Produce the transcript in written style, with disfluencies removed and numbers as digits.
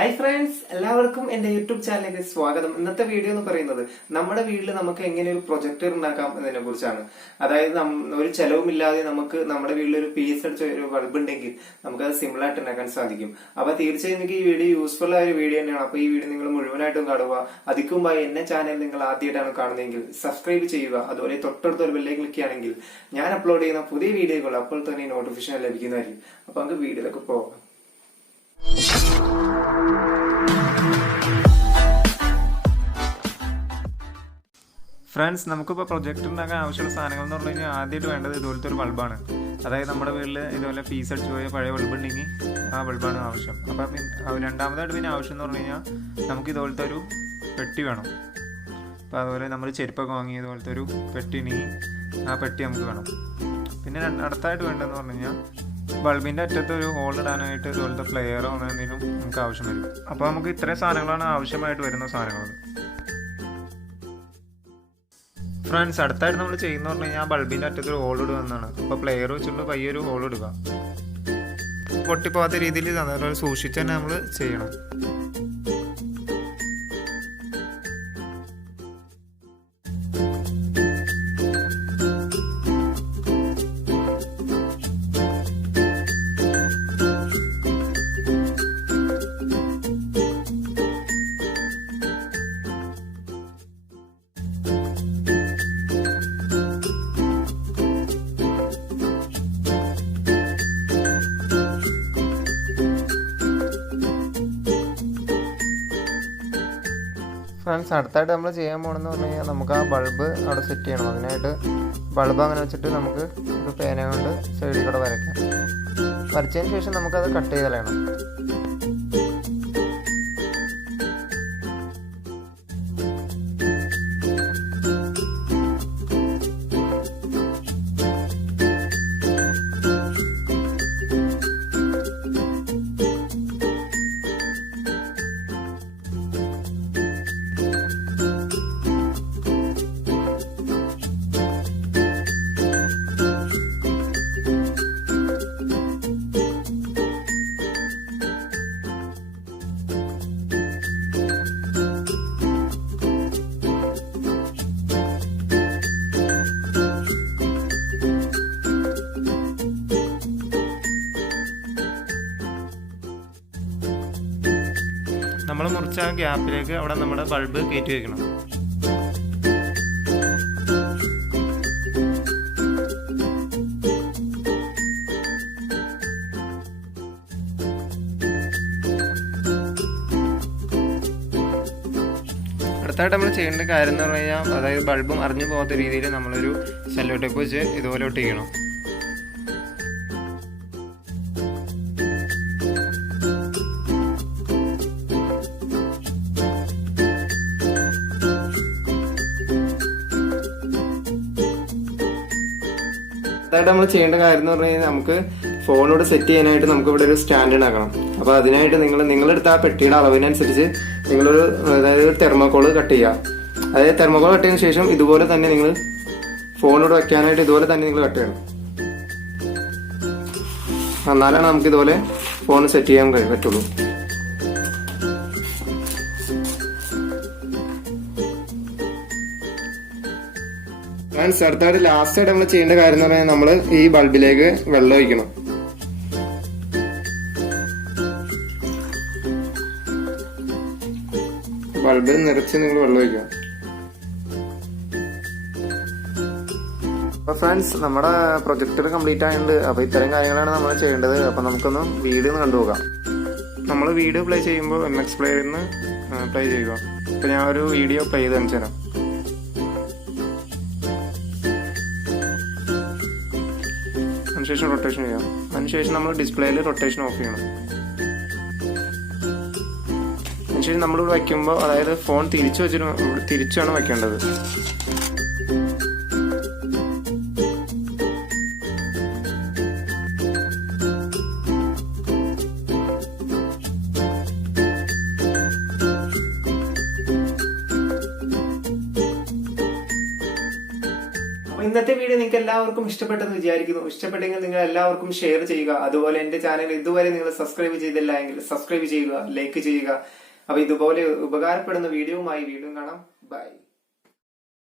Hi friends, എല്ലാവർക്കും എന്റെ YouTube ചാനലിലേക്ക് സ്വാഗതം. ഇന്നത്തെ വീഡിയോ എന്ന് പറയുന്നത് നമ്മുടെ വീട്ടിൽ നമുക്ക് എങ്ങനെ ഒരു പ്രൊജക്ടർ ഉണ്ടാക്കാം എന്നതിനെ കുറിച്ചാണ്. അതായത് ഒരു ചെലവുമില്ലാതെ നമുക്ക് നമ്മുടെ വീട്ടിൽ ഒരു പീസ് അടിച്ച ഒരു ബൾബ് ഉണ്ടെങ്കിൽ നമുക്കത് സിമ്പിൾ ആയിട്ട് ഉണ്ടാക്കാൻ സാധിക്കും. അപ്പൊ തീർച്ചയായും നിങ്ങൾക്ക് ഈ വീഡിയോ യൂസ്ഫുൾ ആയ ഒരു വീഡിയോ തന്നെയാണ്. അപ്പൊ ഈ വീഡിയോ നിങ്ങൾ മുഴുവനായിട്ടും കാണുക. അതിക്ക് മുമ്പായി എന്റെ ചാനൽ നിങ്ങൾ ആദ്യമായിട്ടാണ് കാണുന്നതെങ്കിൽ സബ്സ്ക്രൈബ് ചെയ്യുക. അതുപോലെ തൊട്ടടുത്ത ഒരു ബെല്ലേക്ക് ക്ലിക്ക് ചെയ്യുകയാണെങ്കിൽ ഞാൻ അപ്ലോഡ് ചെയ്യുന്ന പുതിയ വീഡിയോകൾ അപ്പോൾ തന്നെ നോട്ടിഫിക്കേഷൻ ലഭിക്കുന്നതായിരിക്കും. അപ്പൊ നമുക്ക് വീഡിയോയിലേക്ക് പോകാം. ഫ്രണ്ട്സ്, നമുക്കിപ്പോൾ പ്രൊജക്ടർ ഉണ്ടാക്കാൻ ആവശ്യമുള്ള സാധനങ്ങൾ എന്ന് പറഞ്ഞു കഴിഞ്ഞാൽ ആദ്യമായിട്ട് വേണ്ടത് ഇതുപോലത്തെ ഒരു ബൾബാണ്. അതായത് നമ്മുടെ വീട്ടിൽ ഇതുപോലെ പീസ് അടിച്ചു പോയ പഴയ ബൾബ് ഉണ്ടെങ്കിൽ ആ ബൾബാണ് ആവശ്യം. അപ്പം രണ്ടാമതായിട്ട് പിന്നെ ആവശ്യം എന്ന് പറഞ്ഞു കഴിഞ്ഞാൽ നമുക്ക് ഇതുപോലത്തെ ഒരു പെട്ടി വേണം. അപ്പോൾ അതുപോലെ നമ്മൾ ചെരുപ്പൊക്കെ വാങ്ങി ഇതുപോലത്തെ ഒരു പെട്ടി ഉണ്ടെങ്കിൽ ആ പെട്ടി നമുക്ക് വേണം. പിന്നെ അടുത്തായിട്ട് വേണ്ടതെന്ന് പറഞ്ഞു കഴിഞ്ഞാൽ ബൾബിൻ്റെ അറ്റത്ത് ഒരു ഹോൾ ഇടാനായിട്ട് ഇതുപോലത്തെ പ്ലെയറോ അങ്ങനെ എന്തെങ്കിലും നമുക്ക് ആവശ്യം വരും. അപ്പോൾ നമുക്ക് ഇത്രയും സാധനങ്ങളാണ് ആവശ്യമായിട്ട് വരുന്ന സാധനങ്ങൾ. ഫ്രണ്ട്സ്, അടുത്തായിട്ട് നമ്മൾ ചെയ്യുന്ന പറഞ്ഞു കഴിഞ്ഞാൽ ബൾബിൻ്റെ അറ്റത്ത് ഒരു ഹോൾ ഇടുക എന്നാണ്. അപ്പോൾ പ്ലെയർ വെച്ചിട്ട് പയ്യൊരു ഹോൾ ഇടുക. പൊട്ടിപ്പോകാത്ത രീതിയിൽ അതേപോലെ സൂക്ഷിച്ച് തന്നെ നമ്മൾ ചെയ്യണം. ഫ്രണ്ട്സ്, അടുത്തായിട്ട് നമ്മൾ ചെയ്യാൻ പോകണമെന്ന് പറഞ്ഞു കഴിഞ്ഞാൽ നമുക്ക് ആ ബൾബ് അവിടെ സെറ്റ് ചെയ്യണം. അതിനായിട്ട് ബൾബ് അങ്ങനെ വെച്ചിട്ട് നമുക്ക് ഒരു പേന കൊണ്ട് സൈഡിൽ കൂടെ വരയ്ക്കാം. വരച്ചതിന് ശേഷം നമുക്കത് കട്ട് ചെയ്ത് കളയണം. നമ്മൾ മുറിച്ച ഗ്യാപ്പിലേക്ക് അവിടെ നമ്മുടെ ബൾബ് കയറ്റി വയ്ക്കണം. അടുത്തായിട്ട് നമ്മൾ ചെയ്യേണ്ട കാര്യം എന്ന് പറഞ്ഞു കഴിഞ്ഞാൽ അതായത് ബൾബും അറിഞ്ഞു പോകാത്ത രീതിയിൽ നമ്മളൊരു സെല്ലോ ടേപ്പ് വെച്ച് ഇതുപോലെ ഒട്ടിക്കണം. അടുത്തായിട്ട് നമ്മൾ ചെയ്യേണ്ട കാര്യം എന്ന് പറഞ്ഞു കഴിഞ്ഞാൽ നമുക്ക് ഫോണിലൂടെ സെറ്റ് ചെയ്യാനായിട്ട് നമുക്ക് ഇവിടെ ഒരു സ്റ്റാൻഡ് ഉണ്ടാക്കണം. അപ്പോൾ അതിനായിട്ട് നിങ്ങളെടുത്ത ആ പെട്ടിയുടെ അളവിനനുസരിച്ച് നിങ്ങളൊരു അതായത് തെർമോക്കോൾ കട്ട് ചെയ്യുക. അതായത് തെർമോക്കോൾ കട്ട് ചെയ്തതിനു ശേഷം ഇതുപോലെ തന്നെ നിങ്ങൾ ഫോണിലൂടെ വെക്കാനായിട്ട് ഇതുപോലെ തന്നെ നിങ്ങൾ കട്ട് ചെയ്യണം. എന്നാലാണ് നമുക്ക് ഇതുപോലെ ഫോൺ സെറ്റ് ചെയ്യാൻ പറ്റുള്ളൂ. ഫ്രണ്ട്സ്, അടുത്തായിട്ട് ലാസ്റ്റായിട്ട് നമ്മൾ ചെയ്യേണ്ട കാര്യം എന്ന് പറഞ്ഞാൽ നമ്മൾ ഈ ബൾബിലേക്ക് വെള്ളം ഒഴിക്കണം. ബൾബിൽ നിറച്ച് നിങ്ങൾ വെള്ളം ഒഴിക്കണം. അപ്പൊ ഫ്രണ്ട്സ്, നമ്മുടെ പ്രൊജക്ടർ കംപ്ലീറ്റ് ആയിട്ടുണ്ട്. അപ്പൊ ഇത്തരം കാര്യങ്ങളാണ് നമ്മൾ ചെയ്യേണ്ടത്. അപ്പൊ നമുക്കൊന്ന് വീഡിയോ ഒന്ന് കണ്ടുപോകാം. നമ്മൾ വീഡിയോ പ്ലേ ചെയ്യുമ്പോൾ MX പ്ലേയറിൽ നിന്ന് പ്ലേ ചെയ്യുക. അപ്പൊ ഞാൻ ഒരു വീഡിയോ പ്ലേ ചെയ്ത് കാണിച്ചു തരാം. അതിനുശേഷം റൊട്ടേഷൻ ചെയ്യാം. അതിനുശേഷം നമ്മൾ ഡിസ്പ്ലേയിൽ റൊട്ടേഷൻ ഓഫ് ചെയ്യണം. അതിനുശേഷം നമ്മളിവിടെ വയ്ക്കുമ്പോൾ അതായത് ഫോൺ തിരിച്ചാണ് വയ്ക്കേണ്ടത്. ഇന്നത്തെ വീഡിയോ നിങ്ങൾക്ക് എല്ലാവർക്കും ഇഷ്ടപ്പെട്ടെന്ന് വിചാരിക്കുന്നു. ഇഷ്ടപ്പെട്ടെങ്കിൽ നിങ്ങൾ എല്ലാവർക്കും ഷെയർ ചെയ്യുക. അതുപോലെ എന്റെ ചാനൽ ഇതുവരെ നിങ്ങൾ സബ്സ്ക്രൈബ് ചെയ്തില്ല എങ്കിൽ സബ്സ്ക്രൈബ് ചെയ്യുക, ലൈക്ക് ചെയ്യുക. അപ്പൊ ഇതുപോലെ ഉപകാരപ്പെടുന്ന വീഡിയോയുമായി വീണ്ടും കാണാം. ബൈ.